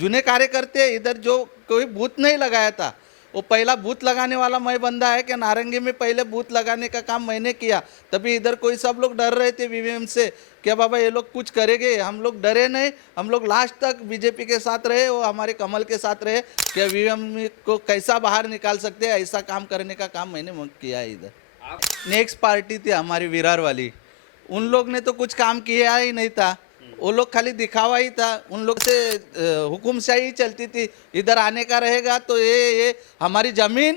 जूने कार्यकर्ते इधर जो कोई बूथ नहीं लगाया था, वो पहला बूथ लगाने वाला मैं बंदा है कि नारंगी में पहले बूथ लगाने का काम मैंने किया। तभी इधर कोई सब लोग डर रहे थे वीवीएम से, क्या बाबा ये लोग कुछ करेंगे। हम लोग डरे नहीं, हम लोग लास्ट तक बीजेपी के साथ रहे, वो हमारे कमल के साथ रहे कि वीवीएम को कैसा बाहर निकाल सकते हैं, ऐसा काम करने का काम मैंने किया है इधर। नेक्स्ट पार्टी थी हमारी विरार वाली, उन लोग ने तो कुछ काम किया ही नहीं था, वो लोग खाली दिखावा ही था। उन लोग से हुकुमशाही ही चलती थी, इधर आने का रहेगा तो ये हमारी ज़मीन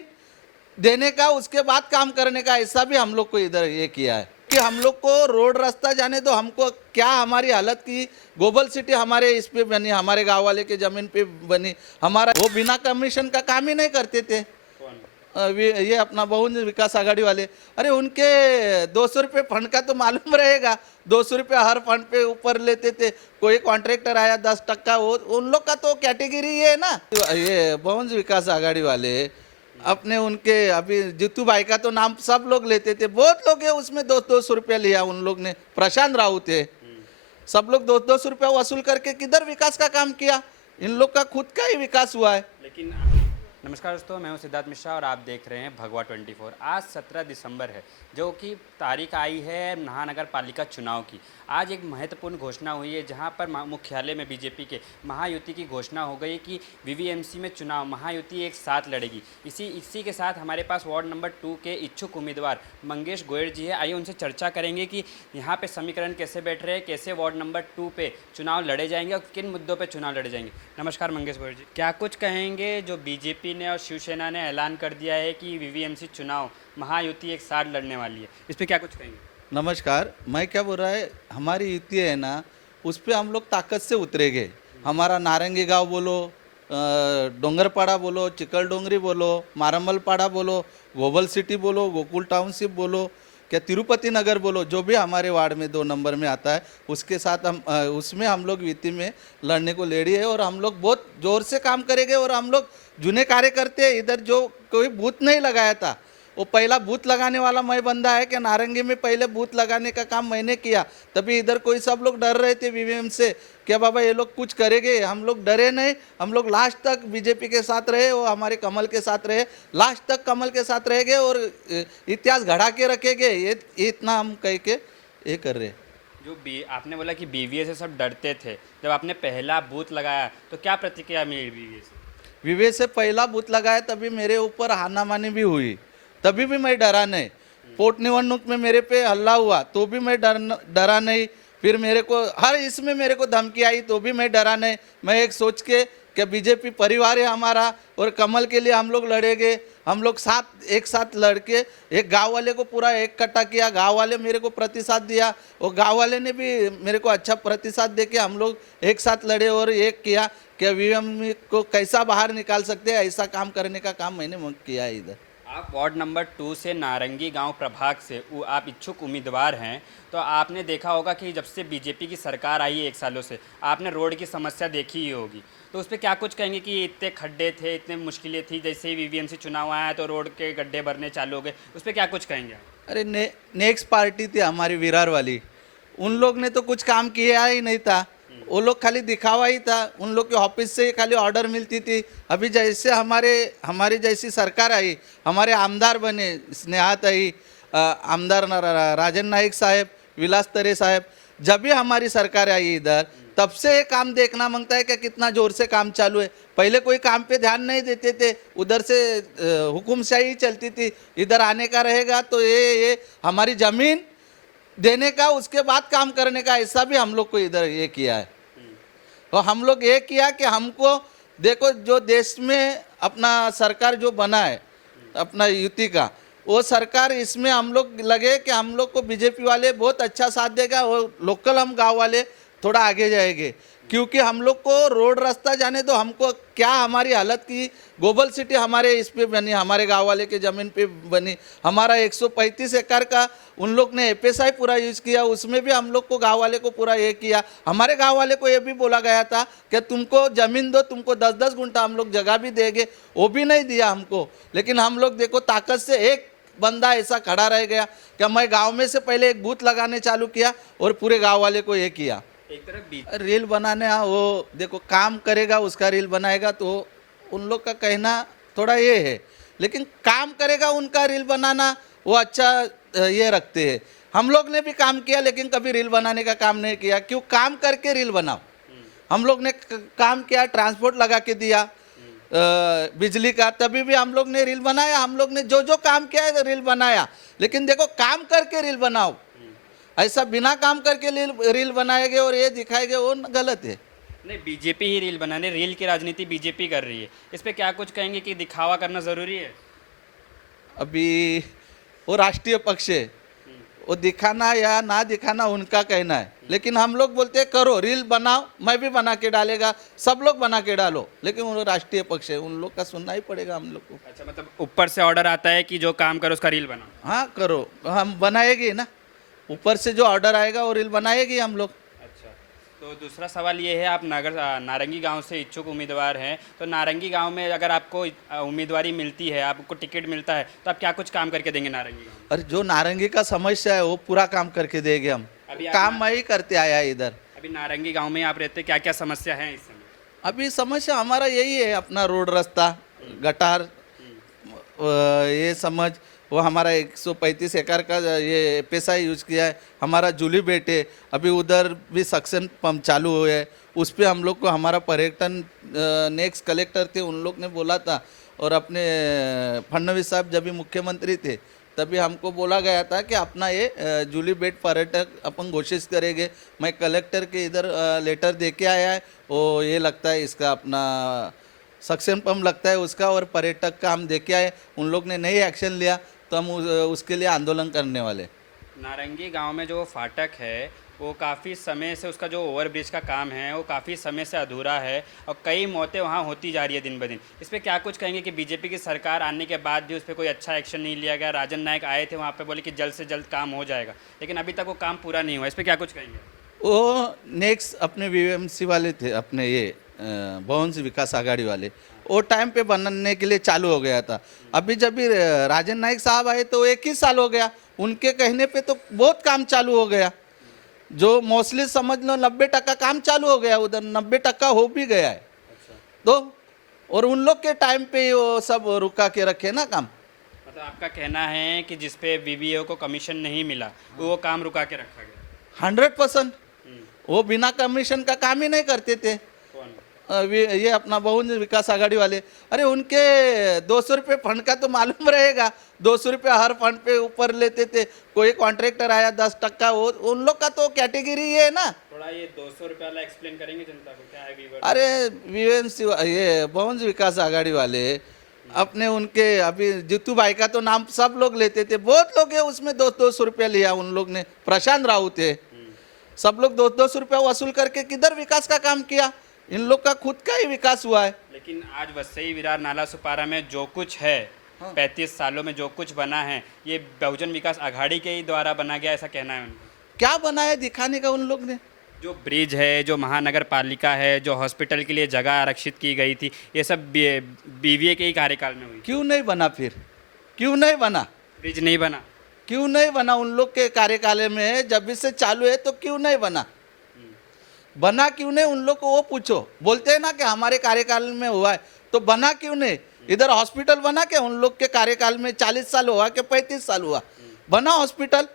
देने का, उसके बाद काम करने का, ऐसा भी हम लोग को इधर ये किया है कि हम लोग को रोड रास्ता जाने दो। हमको क्या हमारी हालत की, ग्लोबल सिटी हमारे इस पे बनी, हमारे गांव वाले के ज़मीन पे बनी, हमारा वो बिना कमीशन का काम ही नहीं करते थे। ये अपना बहुजन विकास आघाड़ी वाले, अरे उनके 200 रुपये फंड का तो मालूम रहेगा, 200 रुपये हर फंड पे ऊपर लेते थे। कोई कॉन्ट्रैक्टर आया 10% वो उन लोग का तो कैटेगरी है ना। ये बहुजन विकास आघाड़ी वाले अपने उनके अभी जीतू भाई का तो नाम सब लोग लेते थे, बहुत लोग है उसमें 200 रुपया लिया उन लोग ने। प्रशांत राउत है, सब लोग 200 रुपया वसूल करके किधर विकास का काम किया। इन लोग का खुद का ही विकास हुआ है। लेकिन नमस्कार दोस्तों, मैं हूं सिद्धार्थ मिश्रा और आप देख रहे हैं भगवा 24। आज 17 दिसंबर है, जो कि तारीख आई है महानगर पालिका चुनाव की। आज एक महत्वपूर्ण घोषणा हुई है, जहां पर मुख्यालय में बीजेपी के महायुति की घोषणा हो गई कि वीवीएमसी में चुनाव महायुति एक साथ लड़ेगी। इसी के साथ हमारे पास वार्ड नंबर 2 के इच्छुक उम्मीदवार मंगेश गोयल जी है। आइए उनसे चर्चा करेंगे कि यहाँ पे समीकरण कैसे बैठ रहे हैं, कैसे वार्ड नंबर 2 पे चुनाव लड़े जाएंगे और किन मुद्दों पे चुनाव लड़े जाएंगे। नमस्कार मंगेश गोयल जी, क्या कुछ कहेंगे जो बीजेपी ने और शिवसेना ने ऐलान कर दिया है कि वीवीएमसी चुनाव महायुति एक साथ लड़ने वाली है, इस पर क्या कुछ कहेंगे? नमस्कार, मैं क्या बोल रहा है, हमारी युति है ना, उस पर हम लोग ताकत से उतरेंगे। हमारा नारंगी गांव बोलो, डोंगरपाड़ा बोलो, चिकल डोंगरी बोलो, मारमलपाड़ा बोलो, ग्लोबल सिटी बोलो, गोकुल टाउनशिप बोलो, क्या तिरुपति नगर बोलो, जो भी हमारे वार्ड में 2 नंबर में आता है, उसके साथ हम उसमें हम लोग युति में लड़ने को रेडी है। और हम लोग बहुत ज़ोर से काम करेंगे। और हम लोग जूने कार्यकर्ते इधर जो कोई बूथ नहीं लगाया था, वो पहला बूथ लगाने वाला मैं बंदा है कि नारंगी में पहले बूथ लगाने का काम मैंने किया। तभी इधर कोई सब लोग डर रहे थे वीवीएम से, क्या बाबा ये लोग कुछ करेंगे। हम लोग डरे नहीं, हम लोग लास्ट तक बीजेपी के साथ रहे, वो हमारे कमल के साथ रहे, लास्ट तक कमल के साथ रहेंगे और इतिहास घड़ा के रखेंगे। ये इतना हम कह के ये कर रहे। जो आपने बोला कि बीवीए से सब डरते थे, जब आपने पहला बूथ लगाया तो क्या प्रतिक्रिया मिली बीवीए से? विवेक से पहला बूथ लगाया तभी मेरे ऊपर हानामानी भी हुई, तभी भी मैं डरा नहीं। पोट निवडणूक में मेरे पे हल्ला हुआ तो भी मैं डरा नहीं। फिर मेरे को हर इसमें मेरे को धमकी आई तो भी मैं डरा नहीं। मैं एक सोच के कि बीजेपी परिवार है हमारा और कमल के लिए हम लोग लड़ेंगे। हम लोग एक साथ लड़के एक गांव वाले को पूरा इकट्ठा किया, गांव वाले मेरे को प्रतिसाद दिया और गांव वाले ने भी मेरे को अच्छा प्रतिसाद दे के हम लोग एक साथ लड़े और एक किया कि वीवीएम को कैसा बाहर निकाल सकते हैं, ऐसा काम करने का काम मैंने किया है इधर। आप वार्ड नंबर 2 से नारंगी गांव प्रभाग से आप इच्छुक उम्मीदवार हैं, तो आपने देखा होगा कि जब से बीजेपी की सरकार आई है 1 सालों से, आपने रोड की समस्या देखी ही होगी। तो उस पर क्या कुछ कहेंगे कि इतने खड्डे थे, इतने मुश्किलें थी, जैसे ही वीवीएमसी चुनाव आया तो रोड के गड्ढे भरने चालू हो गए, उस पर क्या कुछ कहेंगे? अरे नेक्स्ट पार्टी थी हमारी विरार वाली, उन लोग ने तो कुछ काम किया ही नहीं था, वो लोग खाली दिखावा ही था। उन लोग के ऑफिस से खाली ऑर्डर मिलती थी। अभी जैसे हमारी जैसी सरकार आई, हमारे आमदार बने, स्नेहात आई, आमदार राजन नाईक साहब, विलास तरे साहब, जब भी हमारी सरकार आई इधर, तब से ये काम देखना मांगता है कि कितना जोर से काम चालू है। पहले कोई काम पे ध्यान नहीं देते थे, उधर से हुकुमशाही चलती थी, इधर आने का रहेगा तो ये हमारी ज़मीन देने का, उसके बाद काम करने का, ऐसा भी हम लोग को इधर ये किया है। और हम लोग ये किया कि हमको देखो, जो देश में अपना सरकार जो बना है अपना युति का, वो सरकार इसमें हम लोग लगे कि हम लोग को बीजेपी वाले बहुत अच्छा साथ देगा और लोकल हम गांव वाले थोड़ा आगे जाएंगे। क्योंकि हम लोग को रोड रास्ता जाने दो, हमको क्या हमारी हालत की, ग्लोबल सिटी हमारे इस पे बनी, हमारे गांव वाले के ज़मीन पे बनी। हमारा 135 एकड़ का उन लोग ने एफएसआई पूरा यूज़ किया, उसमें भी हम लोग को गांव वाले को पूरा ये किया। हमारे गांव वाले को ये भी बोला गया था कि तुमको ज़मीन दो, तुमको 10-10 गुंठा हम लोग जगह भी देंगे, वो भी नहीं दिया हमको। लेकिन हम लोग देखो ताकत से एक बंदा ऐसा खड़ा रह गया कि मैं गाँव में से पहले एक बूथ लगाने चालू किया और पूरे गाँव वाले को ये किया। एक तरफ बी रील बनाने, हाँ, वो देखो काम करेगा उसका रील बनाएगा तो उन लोग का कहना थोड़ा ये है, लेकिन काम करेगा उनका रील बनाना वो अच्छा ये रखते हैं। हम लोग ने भी काम किया लेकिन कभी रील बनाने का काम नहीं किया। क्यों? काम करके रील बनाओ। हम लोग ने काम किया, ट्रांसपोर्ट लगा के दिया, बिजली का, तभी भी हम लोग ने रील बनाया। हम लोग ने जो जो काम किया है रील बनाया, लेकिन देखो काम करके रील बनाओ। ऐसा बिना काम करके रील बनाएंगे और ये दिखाएंगे, वो गलत है। नहीं, बीजेपी ही रील बनाने, रील की राजनीति बीजेपी कर रही है। इस पे क्या कुछ कहेंगे कि दिखावा करना ज़रूरी है? अभी वो राष्ट्रीय पक्ष है, वो दिखाना या ना दिखाना उनका कहना है, लेकिन हम लोग बोलते हैं करो, रील बनाओ, मैं भी बना के डालेगा, सब लोग बना के डालो, लेकिन वो राष्ट्रीय पक्ष है, उन लोग का सुनना ही पड़ेगा हम लोग को। अच्छा, मतलब ऊपर से ऑर्डर आता है कि जो काम करो उसका रील बनाओ। हाँ करो, हम बनाएगी ना, ऊपर से जो ऑर्डर आएगा वो रील बनाएगी हम लोग। अच्छा, तो दूसरा सवाल ये है, आप नारंगी गांव से इच्छुक उम्मीदवार हैं, तो नारंगी गांव में अगर आपको उम्मीदवारी मिलती है, आपको टिकट मिलता है, तो आप क्या कुछ काम करके देंगे नारंगी गांव में? और जो नारंगी का समस्या है वो पूरा काम करके देंगे हम। अभी आप काम मैं ही करते आया इधर। अभी नारंगी गांव में आप रहते, क्या क्या समस्या है इस समय? अभी समस्या हमारा यही है, अपना रोड रास्ता, गटार, ये समझ, वो हमारा 135 एकड़ का ये पैसा यूज किया है। हमारा जूली बेटे अभी उधर भी सक्शन पंप चालू हुए है, उस पे हम लोग को हमारा पर्यटन नेक्स्ट कलेक्टर थे उन लोग ने बोला था, और अपने फडणवीस साहब जब भी मुख्यमंत्री थे तभी हमको बोला गया था कि अपना ये जूली बेट पर्यटक अपन घोषित करेंगे। मैं कलेक्टर के इधर लेटर दे के आया है, वो ये लगता है इसका अपना सक्शन पंप लगता है उसका, और पर्यटक का हम दे के आए, उन लोग ने नहीं एक्शन लिया, तो हम उसके लिए आंदोलन करने वाले। नारंगी गांव में जो फाटक है वो काफ़ी समय से, उसका जो ओवरब्रिज का काम है वो काफ़ी समय से अधूरा है और कई मौतें वहाँ होती जा रही है दिन ब दिन। इस पर क्या कुछ कहेंगे कि बीजेपी की सरकार आने के बाद भी उस पर कोई अच्छा एक्शन नहीं लिया गया? राजन नायक आए थे वहाँ पे, बोले कि जल्द से जल्द काम हो जाएगा, लेकिन अभी तक वो काम पूरा नहीं हुआ। इस पर क्या कुछ कहेंगे? वो नेक्स्ट अपने वीएमसी वाले थे, अपने ये बहुवंश विकास आघाड़ी वाले, वो टाइम पे बनने के लिए चालू हो गया था। अभी जब भी राजन नायक साहब आए तो 21 साल हो गया, उनके कहने पे तो बहुत काम चालू हो गया। जो मोस्टली समझ लो 90% काम चालू हो गया, उधर 90% हो भी गया है। तो और उन लोग के टाइम पे वो सब रुका के रखे ना काम। मतलब आपका कहना है कि जिस पे वीवीओ को कमीशन नहीं मिला वो काम रुका के रखा गया? 100%। वो बिना कमीशन का काम ही नहीं करते थे। कौन? ये अपना बहुजन विकास आघाड़ी वाले, अरे उनके 200 रुपये फंड का तो मालूम रहेगा, 200 रुपये हर फंड पे ऊपर लेते थे। कोई कॉन्ट्रैक्टर आया 10%, वो उन लोग का तो कैटेगरी है ना। थोड़ा ये 200 रुपये वाला एक्सप्लेन करेंगे जनता को, क्या है वीवर? अरे वीएमसी ये बहुजन विकास आघाड़ी वाले अपने उनके, अभी जीतू भाई का तो नाम सब लोग लेते थे, बहुत लोग है उसमें 200 रुपया लिया उन लोग ने। प्रशांत राउत है, सब लोग 200 रुपया वसूल करके किधर विकास का काम किया? इन लोग का खुद का ही विकास हुआ है। लेकिन आज वसई विरार नाला सुपारा में जो कुछ है, 35 सालों में जो कुछ बना है, ये बहुजन विकास आघाड़ी के ही द्वारा बना गया, ऐसा कहना है उनको। क्या बनाया दिखाने का उन लोग ने? जो ब्रिज है, जो महानगर पालिका है, जो हॉस्पिटल के लिए जगह आरक्षित की गई थी, ये सब बीवीए के ही कार्यकाल में हुई। क्यों नहीं बना? फिर क्यों नहीं बना? ब्रिज नहीं बना? क्यों नहीं बना? उन लोग के कार्यकाल में जब भी से चालू है तो क्यों नहीं बना? बना क्यों नहीं? उन लोग को वो पूछो। बोलते हैं ना कि हमारे कार्यकाल में हुआ है, तो बना क्यों नहीं? इधर हॉस्पिटल बना क्या उन लोग के कार्यकाल में? 40 साल हुआ कि 35 साल हुआ? बना हॉस्पिटल।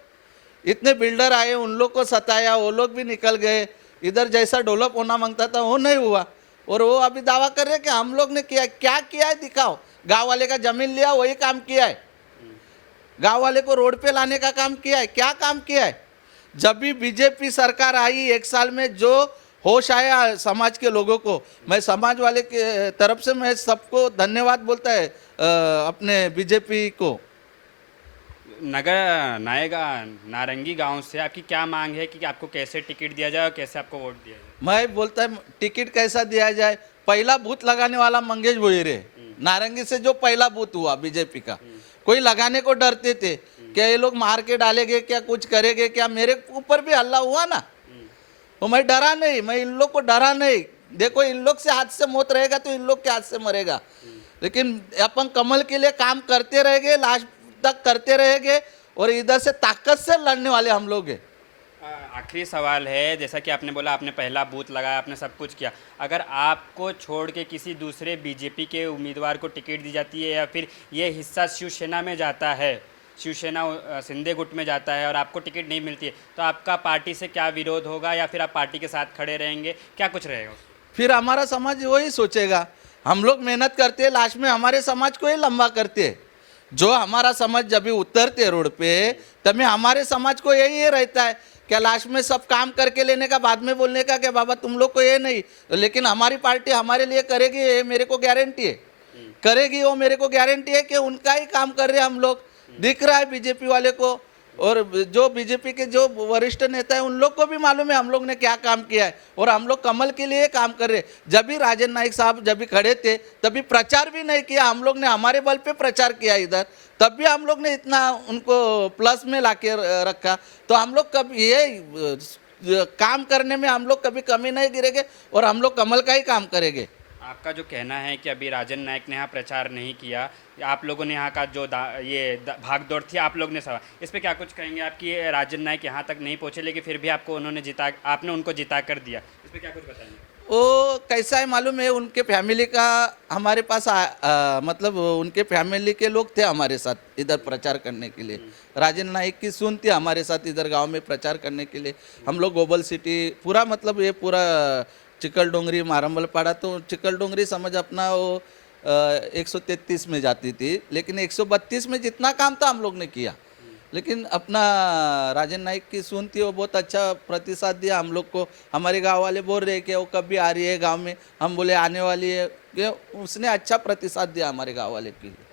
इतने बिल्डर आए, उन लोग को सताया, वो लोग भी निकल गए। इधर जैसा डेवलप होना मांगता था वो नहीं हुआ, और वो अभी दावा कर रहे हैं कि हम लोग ने किया। क्या किया है दिखाओ। गाँव वाले का जमीन लिया, वही काम किया है। गाँव वाले को रोड पे लाने का काम किया है। क्या काम किया है? जब भी बीजेपी सरकार आई 1 साल में जो होश आया समाज के लोगों को, मैं समाज वाले के तरफ से मैं सबको धन्यवाद बोलता है अपने बीजेपी को। नारंगी गांव से आपकी क्या मांग है कि आपको कैसे टिकट दिया जाए और कैसे आपको वोट दिया जाए? मैं बोलता है टिकट कैसा दिया जाए। पहला बूथ लगाने वाला मंगेश भोईरे, नारंगी से जो पहला बूथ हुआ बीजेपी का, कोई लगाने को डरते थे क्या ये लोग मार के डालेंगे, क्या कुछ करेंगे क्या। मेरे ऊपर भी हल्ला हुआ ना, तो मैं डरा नहीं, मैं इन लोग को डरा नहीं। देखो इन लोग से हाथ से मौत रहेगा तो इन लोग के हाथ से मरेगा, लेकिन अपन कमल के लिए काम करते रहेंगे, लास्ट तक करते रहेंगे, और इधर से ताकत से लड़ने वाले हम लोग हैं। आखिरी सवाल है, जैसा कि आपने बोला आपने पहला बूथ लगाया, आपने सब कुछ किया। अगर आपको छोड़ के किसी दूसरे बीजेपी के उम्मीदवार को टिकट दी जाती है या फिर ये हिस्सा शिवसेना में जाता है, शिवसेना शिंदे गुट में जाता है और आपको टिकट नहीं मिलती है, तो आपका पार्टी से क्या विरोध होगा या फिर आप पार्टी के साथ खड़े रहेंगे, क्या कुछ रहेगा? फिर हमारा समाज वही सोचेगा। हम लोग मेहनत करते हैं, लास्ट में हमारे समाज को ही लंबा करते हैं। जो हमारा समाज जब भी उतरते रोड पे, तभी हमारे समाज को यही रहता है क्या लास्ट में सब काम करके लेने का, बाद में बोलने का कि बाबा तुम लोग को ये नहीं, लेकिन हमारी पार्टी हमारे लिए करेगी, ये मेरे को गारंटी है। करेगी, वो मेरे को गारंटी है कि उनका ही काम कर रहे हैं हम लोग। दिख रहा है बीजेपी वाले को, और जो बीजेपी के जो वरिष्ठ नेता है उन लोग को भी मालूम है हम लोग ने क्या काम किया है, और हम लोग कमल के लिए काम कर रहे हैं। जब भी राजन नाइक साहब जब भी खड़े थे तभी प्रचार भी नहीं किया हम लोग ने, हमारे बल पे प्रचार किया इधर, तब भी हम लोग ने इतना उनको प्लस में लाके रखा। तो हम लोग कभी ये काम करने में हम लोग कभी कमी नहीं गिरेंगे, और हम लोग कमल का ही काम करेंगे। आपका जो कहना है कि अभी राजन नायक ने यहाँ प्रचार नहीं किया, आप लोगों ने यहाँ का जो भागदौड़ थी आप लोग ने सवा, इस पे क्या कुछ कहेंगे? आपकी राजन नायक यहाँ तक नहीं पहुँचे लेकिन फिर भी आपको उन्होंने जिता, आपने उनको जिता कर दिया, इस पे क्या कुछ बताएंगे? वो कैसा है मालूम है, उनके फैमिली का हमारे पास मतलब उनके फैमिली के लोग थे हमारे साथ इधर प्रचार करने के लिए। राजन नाइक की सुन थी हमारे साथ इधर गांव में प्रचार करने के लिए। हम लोग ग्लोबल सिटी पूरा, मतलब ये पूरा चिकल डोंगरी मारम्बलपाड़ा, तो चिकल डोंगरी समझ अपना वो 133 में जाती थी, लेकिन 132 में जितना काम था हम लोग ने किया। लेकिन अपना राजन नाइक की सुन थी, वो बहुत अच्छा प्रतिसाद दिया हम लोग को। हमारे गांव वाले बोल रहे कि वो कभी आ रही है गांव में, हम बोले आने वाली है, कि उसने अच्छा प्रतिसाद दिया हमारे गांव वाले के लिए।